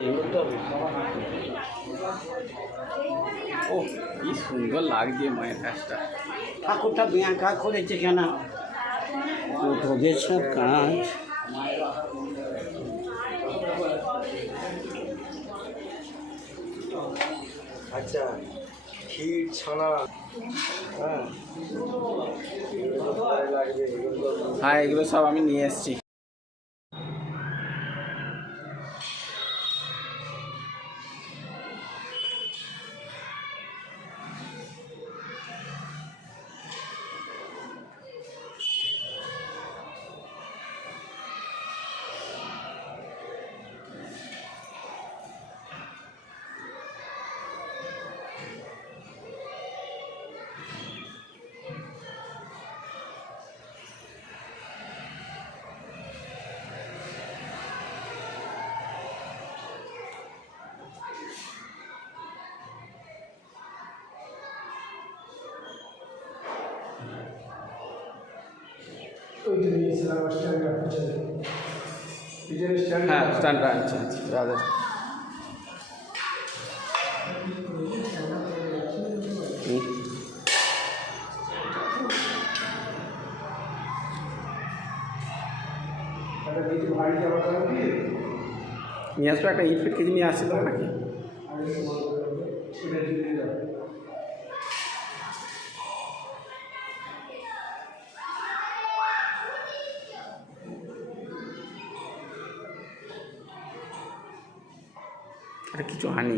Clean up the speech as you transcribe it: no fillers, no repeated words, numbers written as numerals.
ও কি সুন্দর লাগছে মায়ের কাজটা। ঠাকুরটা বিয়াঁকা করেছে কেন? তোদের সব কাজ আচ্ছা, ক্ষীর ছানা, হ্যাঁ লাগবে। হ্যাঁ এগুলো সব আমি নিয়ে এসেছি। হ্যাঁ স্ট্যান্ডটা আনছি দাদা। নিয়ে আসবো একটা ইট ফিট কেজি নিয়ে আসছি তো নাকি? আর কিছু আনি